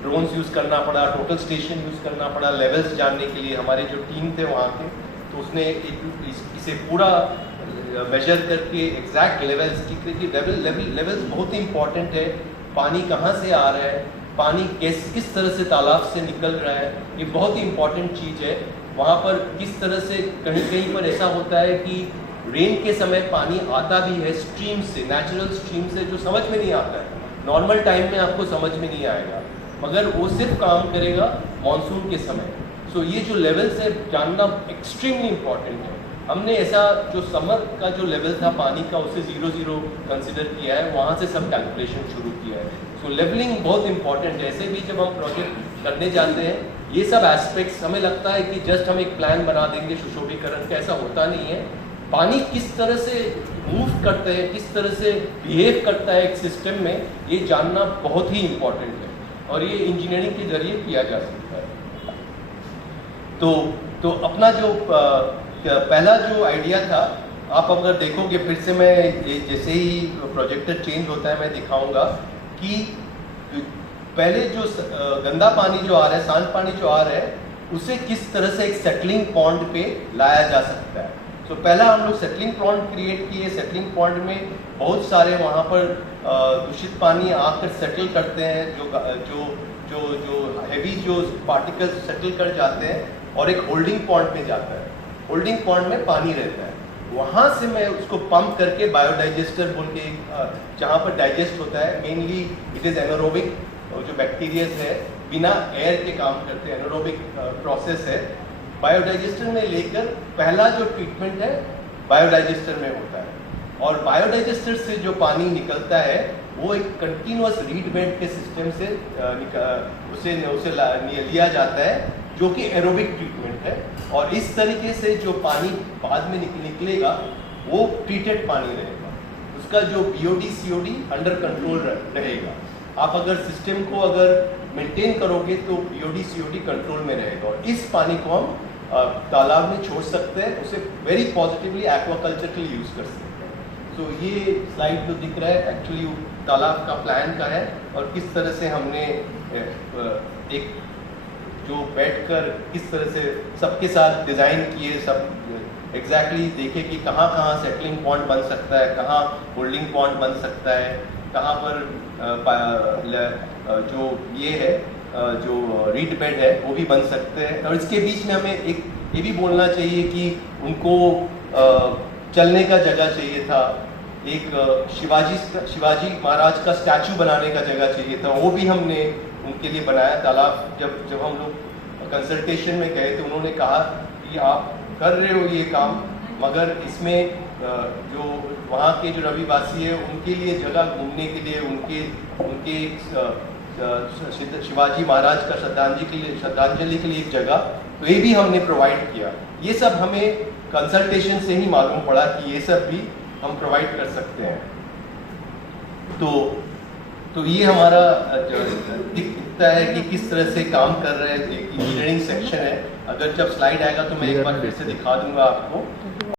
Drones use करना पड़ा, total station use करना पड़ा लेवल्स जानने के लिए। हमारे जो टीम थे वहाँ के, तो उसने इसे पूरा मेजर करके एग्जैक्ट लेवल्स की, क्योंकि लेवल्स बहुत ही इंपॉर्टेंट है। पानी कहाँ से आ रहा है, पानी किस तरह से तालाब से निकल रहा है, ये बहुत ही इंपॉर्टेंट चीज़ है। वहाँ पर किस तरह से कहीं कहीं पर ऐसा होता है कि रेन के समय पानी आता भी है स्ट्रीम से, नेचुरल स्ट्रीम से, जो समझ में नहीं आता है। नॉर्मल टाइम में आपको समझ में नहीं आएगा, मगर वो सिर्फ काम करेगा मानसून के समय। सो ये जो लेवल्स है जानना एक्सट्रीमली इम्पॉर्टेंट है। हमने ऐसा जो समर का जो लेवल था पानी का, उसे 0 कंसिडर किया है, वहाँ से सब कैलकुलेशन शुरू किया है। सो लेवलिंग बहुत इंपॉर्टेंट है। ऐसे भी जब हम प्रोजेक्ट करने जाते हैं, ये सब एस्पेक्ट्स हमें लगता है कि जस्ट हम एक प्लान बना देंगे सुशोभीकरण का, ऐसा होता नहीं है। पानी किस तरह से मूव करते हैं, किस तरह से बिहेव करता है एक सिस्टम में, ये जानना बहुत ही इम्पॉर्टेंट है, और ये इंजीनियरिंग के जरिए किया जा सकता है। तो अपना जो पहला जो आइडिया था, आप अगर देखोगे फिर से, मैं जैसे ही प्रोजेक्टर चेंज होता है मैं दिखाऊंगा कि पहले जो गंदा पानी जो आ रहा है, सांड पानी जो आ रहा है, उसे किस तरह से एक सेटलिंग पॉन्ड पे लाया जा सकता है। तो पहला हम लोग सेटलिंग पॉन्ड क्रिएट किए। सेटलिंग पॉन्ड में बहुत सारे वहाँ पर दूषित पानी आकर सेटल करते हैं, जो हैवी जो पार्टिकल्स सेटल कर जाते हैं, और एक होल्डिंग पॉन्ड में जाता है। होल्डिंग पॉन्ड में पानी रहता है, वहाँ से मैं उसको पंप करके बायोडाइजेस्टर बोल के, जहाँ पर डाइजेस्ट होता है, मेनली इट इज़ एनारोबिक, जो बैक्टीरियाज है बिना एयर के काम करते हैं, एनारोबिक प्रोसेस है। बायोडाइजेस्टर में लेकर पहला जो ट्रीटमेंट है बायोडाइजेस्टर में होता है, और बायोडाइजेस्टर से जो पानी निकलता है वो एक कंटिन्यूअस रीड बेड के सिस्टम से उसे लिया जाता है, जो कि एरोबिक ट्रीटमेंट है। और इस तरीके से जो पानी बाद में निकलेगा वो ट्रीटेड पानी रहेगा, उसका जो BOD COD अंडर कंट्रोल रहेगा। आप अगर सिस्टम को अगर मेंटेन करोगे तो BOD COD कंट्रोल में रहेगा, और इस पानी को हम तालाब में छोड़ सकते हैं, उसे वेरी पॉजिटिवली एक्वाकल्चर के लिए यूज़ कर सकते हैं। तो ये स्लाइड जो दिख रहा है एक्चुअली तालाब का प्लान का है, और किस तरह से हमने एक जो बैठकर किस तरह से सबके साथ डिज़ाइन किए, सब एग्जैक्टली देखे कि कहाँ सेटलिंग पॉइंट बन सकता है, कहाँ होल्डिंग पॉइंट बन सकता है, कहाँ पर जो ये है जो रीड बेड है वो भी बन सकते हैं। और इसके बीच में हमें एक ये भी बोलना चाहिए कि उनको चलने का जगह चाहिए था, एक शिवाजी महाराज का स्टैचू बनाने का जगह चाहिए था, वो भी हमने उनके लिए बनाया। तालाब जब हम लोग कंसल्टेशन में गए तो उन्होंने कहा कि आप कर रहे हो ये काम, मगर इसमें जो वहाँ के जो रविवासी है उनके लिए जगह घूमने के लिए, उनके शिवाजी महाराज का श्रद्धांजलि के लिए एक जगह, तो ये भी हमने प्रोवाइड किया। ये सब हमें कंसल्टेशन से ही मालूम पड़ा कि ये सब भी हम प्रोवाइड कर सकते हैं। तो ये हमारा दिखता है कि किस तरह से काम कर रहे हैं। इंजीनियरिंग सेक्शन है, अगर जब स्लाइड आएगा तो मैं एक बार फिर से दिखा दूंगा आपको।